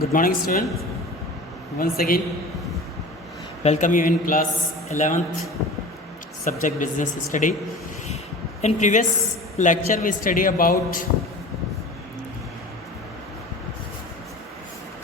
Good morning, students. Once again, welcome you in class 11th, subject business study. In previous lecture, we study about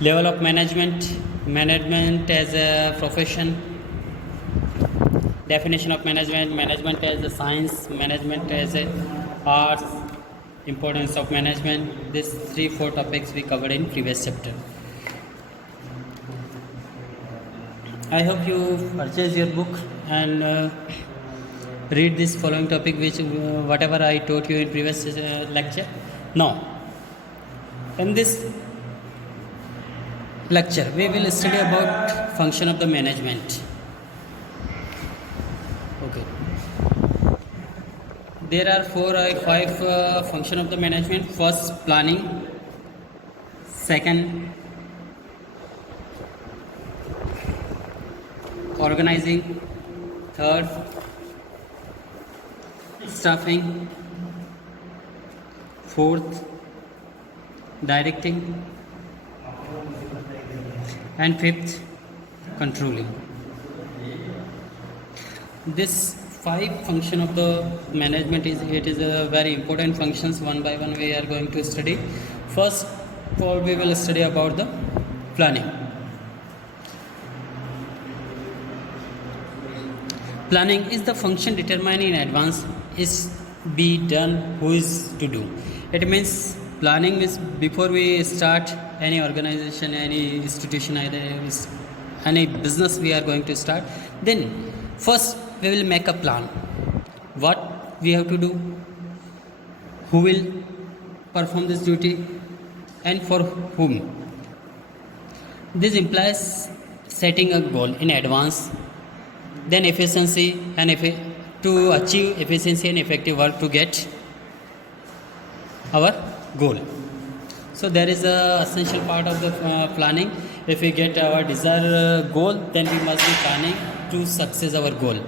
level of management, management as a profession, definition of management, management as a science, management as a arts, importance of management. These 3-4 topics we covered in previous chapter. I hope you purchase your book and read this following topic, which whatever I taught you in previous lecture. Now, in this lecture, we will study about function of the management. Okay. There are 4 or 5 function of the management. First, planning. Second, organizing. Third, staffing. Fourth, directing. And fifth, controlling. This 5 function of the management is a very important functions. One by one we are going to study. First of all, we will study about the planning. Planning is the function determined in advance is be done who is to do. It means planning is before we start any organization, any institution, either any business we are going to start. Then first we will make a plan. What we have to do, who will perform this duty, and for whom. This implies setting a goal in advance, then efficiency and to achieve efficiency and effective work to get our goal. So there is a essential part of the planning. If we get our desired goal, then we must be planning to success our goal.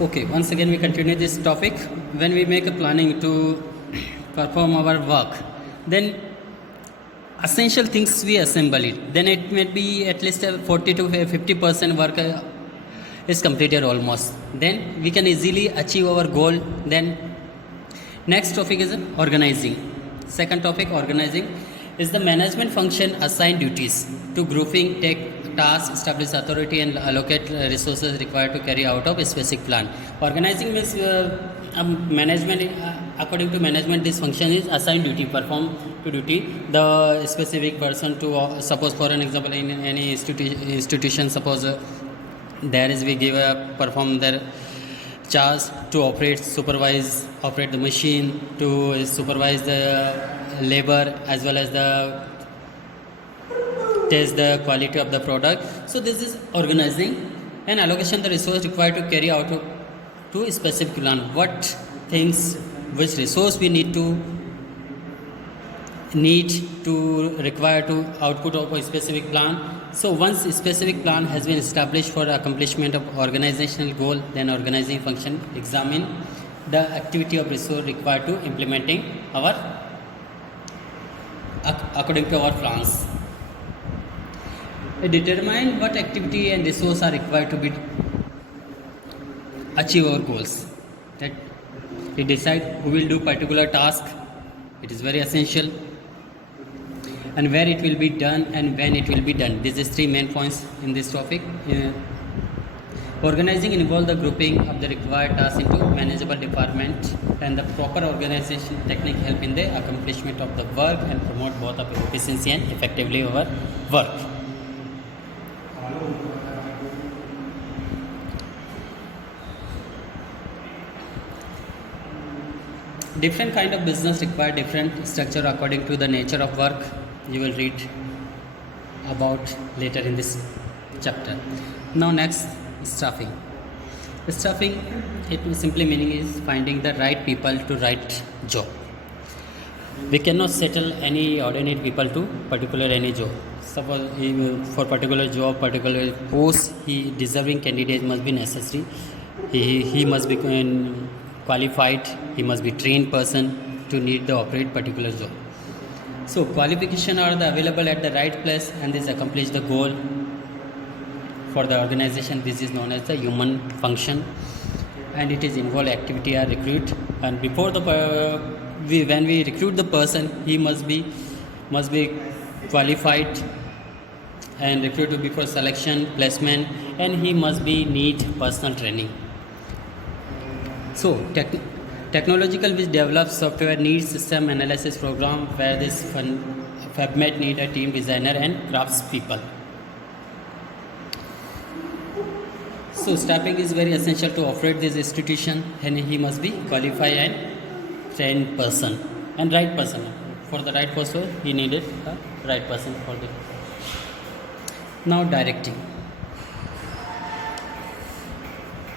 Okay, once again we continue this topic. When we make a planning to perform our work, then essential things we assemble it. Then it may be at least 40 to 50% work is completed almost. Then we can easily achieve our goal. Then next topic is organizing. Second topic, organizing, is the management function assign duties to grouping, take tasks, establish authority and allocate resources required to carry out of a specific plan. Organizing means management, according to management, this function is assign duty, perform to duty the specific person to suppose for an example in any institution, suppose there is we give a perform their charge to operate, supervise, operate the machine, to supervise the labor as well as the test the quality of the product. So this is organizing and allocation the resource required to carry out to a specific plan. What things, which resource we need to require to output of a specific plan. So once a specific plan has been established for accomplishment of organizational goal, then organizing function examine the activity of resource required to implementing our according to our plans. Determine what activity and resource are required to be achieve our goals. That we decide who will do particular task. It is very essential. And where it will be done and when it will be done. This is 3 main points in this topic. Organizing involves the grouping of the required tasks into manageable department, and the proper organization technique help in the accomplishment of the work and promote both of efficiency and effectively our work. Different kind of business require different structure according to the nature of work. You will read about later in this chapter. Now next, staffing. Staffing, it simply meaning is finding the right people to right job. We cannot settle any ordinary people to particular any job. Suppose for particular job, particular post, deserving candidate must be necessary. He must be qualified, he must be trained person to need the operate particular job. So qualification are the available at the right place and this accomplish the goal for the organization. This is known as the human function and it is involve activity or recruit, and before the when we recruit the person, he must be qualified and recruited before selection, placement, and he must be need personal training. So technological which develops software needs system analysis program where this FabMate need a team designer and crafts people. So staffing is very essential to operate this institution and he must be qualified and trained person and right person. For the right person he needed a right person for the. Now directing.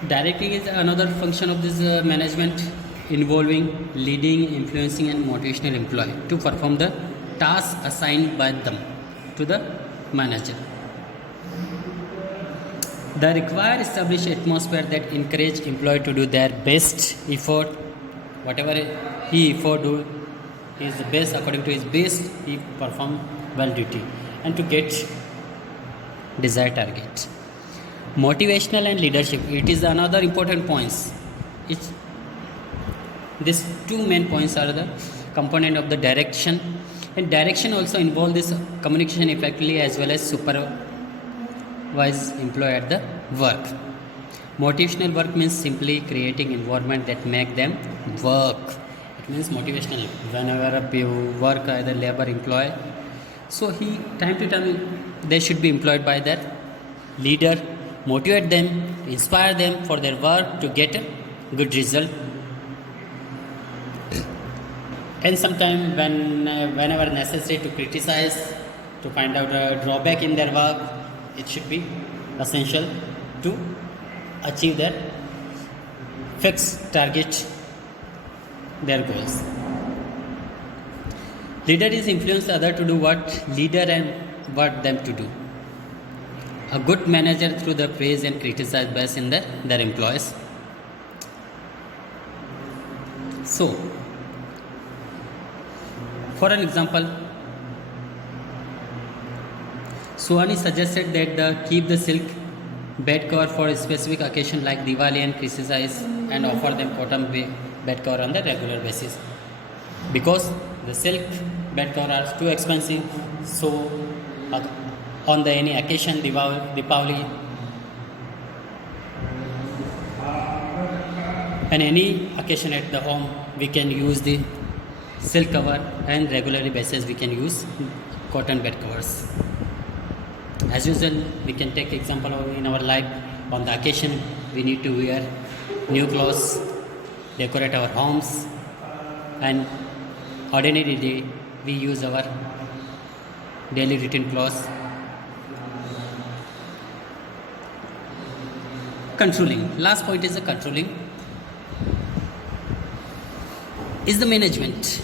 Directing is another function of this management involving leading, influencing and motivational employee to perform the task assigned by them to the manager. The required established atmosphere that encourage employee to do their best effort, whatever he effort do is the best according to his best, he perform well duty and to get desired target. Motivational and leadership, it is another important points. These two main points are the component of the direction, and direction also involve this communication effectively as well as supervise employee at the work. Motivational work means simply creating environment that make them work. It means motivational. Whenever you work either labor employee, so he time to time they should be employed by that leader, motivate them, inspire them for their work to get a good result. And sometimes whenever necessary to criticize, to find out a drawback in their work, it should be essential to achieve their fixed target, their goals. Leader is influence other to do what leader and what them to do. A good manager through the praise and criticize best in their employees. So, for an example, Suhani suggested that keep the silk bed cover for a specific occasion like Diwali and criticize and offer them cotton bed cover on the regular basis. Because the silk bed cover are too expensive, so on the any occasion, Diwali and any occasion at the home, we can use the silk cover and regularly basis we can use cotton bed covers. As usual, we can take example of in our life. On the occasion, we need to wear new clothes, decorate our homes, and ordinary day we use our daily routine clothes. Controlling. Last point is the controlling. Is the management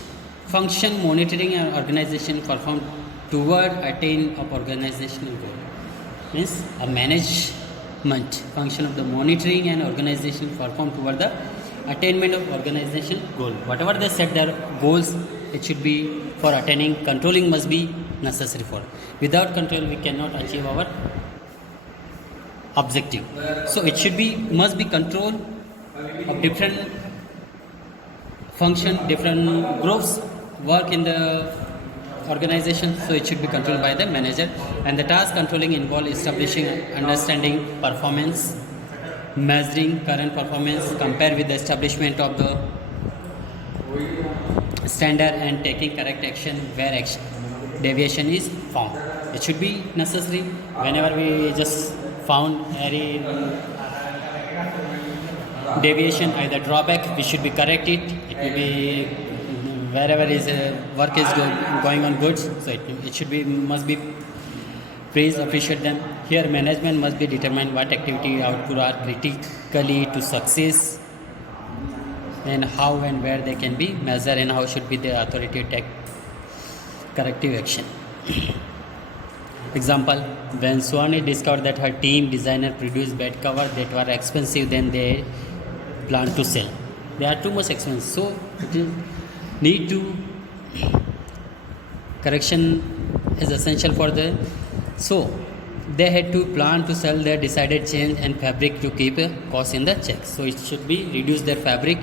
function monitoring and organization performed toward attain of organizational goal. Means a management function of the monitoring and organization performed toward the attainment of organizational goal. Whatever they set their goals, it should be for attaining. Controlling must be necessary for. Without control, we cannot achieve our objective. So it must be control of different function, different groups work in the organization, so it should be controlled by the manager. And the task controlling involve establishing, understanding performance, measuring current performance, compare with the establishment of the standard and taking correct action where deviation is found. It should be necessary whenever we just found any deviation, either drawback, we should be correct it. It will be wherever is work is going on good, so it must be praise, appreciate them. Here management must be determined what activity output are critically to success, and how and where they can be measured, and how should be the authority to take corrective action. Example, when Suhani discovered that her team designer produced bed cover that were expensive than they planned to sell. They are too much expensive. So it is need to correction is essential for the. So they had to plan to sell their decided change and fabric to keep a cost in the check. So it should be reduce their fabric.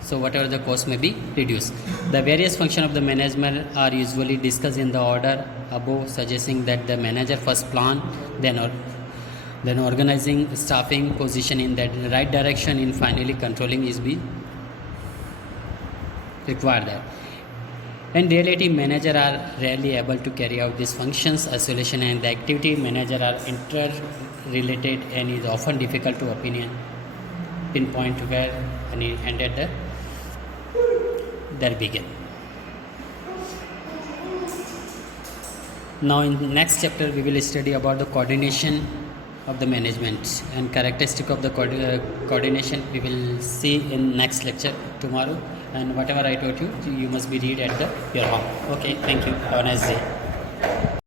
So whatever the cost may be reduced. The various functions of the management are usually discussed in the order above, suggesting that the manager first plan, then organizing, staffing, position in that right direction, and finally controlling is be required there. In reality, manager are rarely able to carry out these functions. Isolation and the activity manager are interrelated and is often difficult to pinpoint where any ended there begin. Now in next chapter we will study about the coordination of the management and characteristic of the coordination we will see in next lecture tomorrow, and whatever I taught you, you must be read at your home. Okay, thank you. Have a nice day.